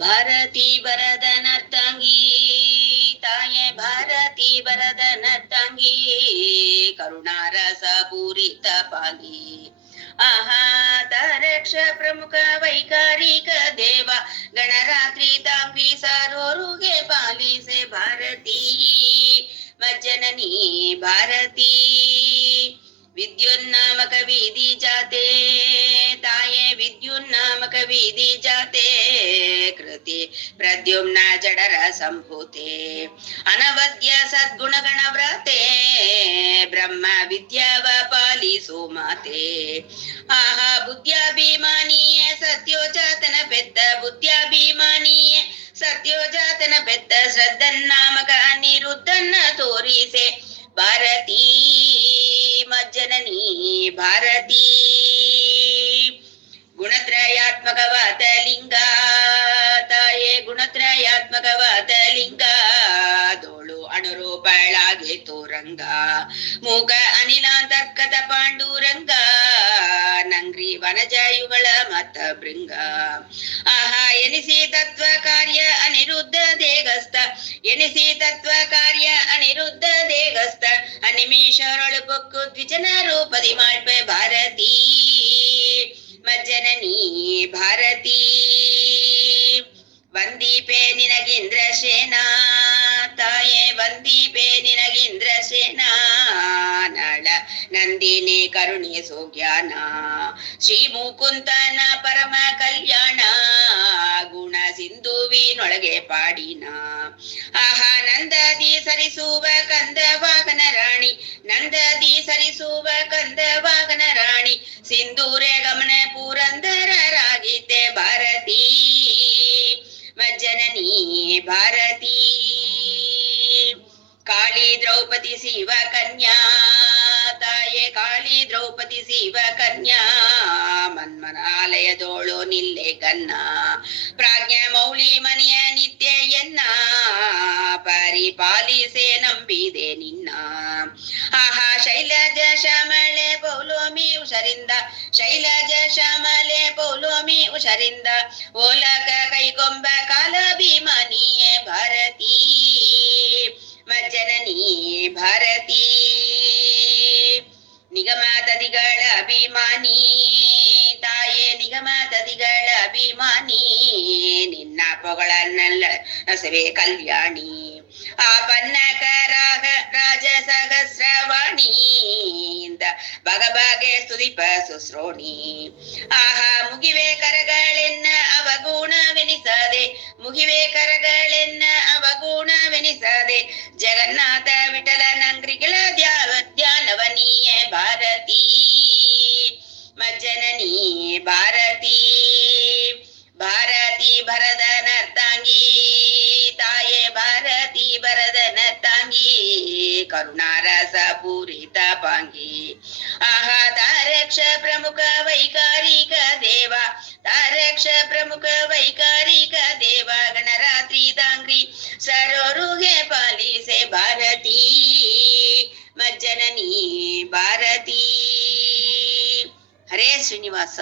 ಭಾರತಿ ಬರದ ನರ್ತಂಗಿ ತಾಯೆ ಭಾರತಿ ಬರದ ನರ್ತಂಗಿ ಕರುಣಾರಸ ಪೂರಿತ ಪಾಲಿ ಆಹಾ ತಾರಕ್ಷ ಪ್ರಮುಖ ವೈಕಾರಿಕ ದೇವ ಗಣರಾತ್ರಿ ತಾಂಗ್ರಿ ಸಾರೋರುಗೆ ಪಾಲಿಸೆ ಭಾರತಿ ಮಜ್ಜನನಿ ಭಾರತಿ ವಿದ್ಯುನ್ನಾಮಕ ವಿಧಿ ಜಾತೆ ತಾಯೇ ವಿದ್ಯುನ್ನಾಮಕ ವಿಧಿ ಜಾತೆ ಕೃತಿ ಪ್ರದ್ಯುಮ್ನ ಜಡರ ಸಂಭೂತೆ ಅನವದ್ಯ ಸದ್ಗುಣಗಣ ವ್ರತೆ ಬ್ರಹ್ಮ ವಿದ್ಯಾವ ಪಾಲಿಸು ಮಾತೆ ಆಹಾ ಬುದ್ಧ್ಯಾಭಿಮಾನಿಯೇ ಸತ್ಯೋಜಾತನ ಪೆದ್ದ ಬುದ್ಧ್ಯಾಭಿಮಾನಿಯೇ ಸತ್ಯೋಜಾತನ ಪೆದ್ದ ಶ್ರದ್ಧನ್ನಾಮಕ ಅನಿರುದ್ಧನ್ನ ತೋರಿಸೆ ಭಾರತೀ ಮಜ್ಜನನಿ ಭಾರತೀ ಗುಣತ್ರಯಾತ್ಮಕವಾದ ಲಿಂಗ ತಾಯೇ ಗುಣತ್ರಯಾತ್ಮಕವಾದ ಲಿಂಗ ದೋಳು ಅಣುರೂಪಳಾಗೆ ತೋರಂಗ ಮೂಕ ಅನಿಲಾಂತರ್ಗತ ಪಾಂಡುರಂಗ ನಂಗ್ರಿ ವನಜಾಯುಗಳ ಮತ ಭೃಂಗ ಆಹಾ ಎನಿಸಿ ತತ್ವ ಕಾರ್ಯ ಅನಿರುದ್ಧ ದೇಗಸ್ಥ ಎನಿಸಿ ತತ್ವ ಕಾರ್ಯ ಅನಿರುದ್ಧ ದೇಗಸ್ಥ ಅನಿಮಿಷರೊಳು ಪೊಕ್ಕು ದ್ವಿಜನ ರೂಪದಿ ಮಾಡ್ಪೆ ಭಾರತೀ ಮಜ್ಜನನಿ ಭಾರತೀ ವಂದೀಪೆ ನಿನಗಿಂದ್ರ ಸೇನಾ ತಾಯೇ ವಂದೀಪೆ ನಿನಗಿಂದ್ರ ಸೇನಾ ನಳ ನಂದಿನಿ ಕರುಣಿಸು ಜ್ಞಾನ ಶ್ರೀ ಮುಕುಂದನ ಪರಮ ಕಲ್ಯಾಣ ಗುಣ ಸಿಂಧುವಿನೊಳಗೆ ಪಾಡಿನ ಆಹಾ ನಂದದಿ ಸರಿಸುವ ಕಂದ ವಾಗನ ರಾಣಿ ನಂದದಿ ಸರಿಸುವ ಕಂದ ವಾಗನ ರಾಣಿ ಸಿಂಧೂರೆ ಗಮನ ಪುರಂದರರಾಗಿದ್ದೆ ಭಾರತೀ ಮಜ್ಜನನಿ ಭಾರತೀ ಕಾಳಿ ದ್ರೌಪದಿ ಶಿವ ಕನ್ಯಾ ತಾಯೇ ಕಾಳಿ ದ್ರೌಪದಿ ಶಿವ ಕನ್ಯಾ ಮನ್ಮನಾಲಯದೋಳು ನಿಲ್ಲೆ ಗನ್ನ ಪ್ರಾಜ್ಞ ಮೌಳಿ ಮನೆಯ ನಿತ್ಯ ಎನ್ನ ಪರಿಪಾಲಿಸೆ ನಂಬಿದೆ ನಿನ್ನ ಆಹಾ ಶೈಲಜ ಶ್ಯಾಮಳೆ ಪೌಲೋಮಿ ಉಷರಿಂದ ಶೈಲಜ ಶ್ಯಾಮಳೆ ಪೌಲೋಮಿ ಉಷರಿಂದ ಓಲಕ ಕೈಗೊಂಬ ಕಾಲಭಿಮಾನಿಯೇ ಭಾರತೀ ಮಜ್ಜನನಿ ಭಾರತೀ ನಿಗಮತದಿಗಳ ಅಭಿಮಾನಿ ತಾಯೇ ನಿಗಮತದಿಗಳ ಅಭಿಮಾನಿ ನಿನ್ನ ಪೊಗಳನ್ನೆಲ್ಲ ನಸವೇ ಕಲ್ಯಾಣಿ ಆಪನ್ನಕರಾಗ ರಾಜ ಸಹಸ್ರವಾಣಿಯಿಂದ ಬಗಬಗೆ ಸ್ತುತಿಪ ಸುಶ್ರೋಣಿ ಆಹಾ ಮುಗಿವೆ ಕರಗಳೆನ್ನ ಅವಗುಣವೆನಿಸದೆ ಮುಗಿವೆ ಕರಗಳೆನ್ನ ಅವಗುಣವೆನಿಸದೆ ಜಗನ್ನಾಥ ವಿಠಲ ನಂಗ್ರಿಗಳ ಧ್ಯಾನವನಿಯೇ ಭಾರತೀ ಮಜ್ಜನನಿ ಭಾರತೀ ಭಾರತೀ ಭರದ ನರ್ತಂಗಿ ತಾಯೇ ಭಾರತೀ ಭರದ ನರ್ತಂಗಿ ಕರುಣಾರಸ ಪೂರಿತ ಪಾಂಗಿ ಆಹಾ ತಾರಕ್ಷ ಪ್ರಮುಖ ವೈಕಾರಿಕ ದೇವ ತಾರಕ್ಷ ಪ್ರಮುಖ ವೈಕಾರಿಕ ದೇವ ಗಣರಾತ್ರಿ ತಾಂಗ್ರಿ ಸರೋರುಗೆ ಪಾಲಿಸೆ ಭಾರತೀ ಮಜ್ಜನನಿ ಭಾರತೀ ಹರೇ ಶ್ರೀನಿವಾಸ.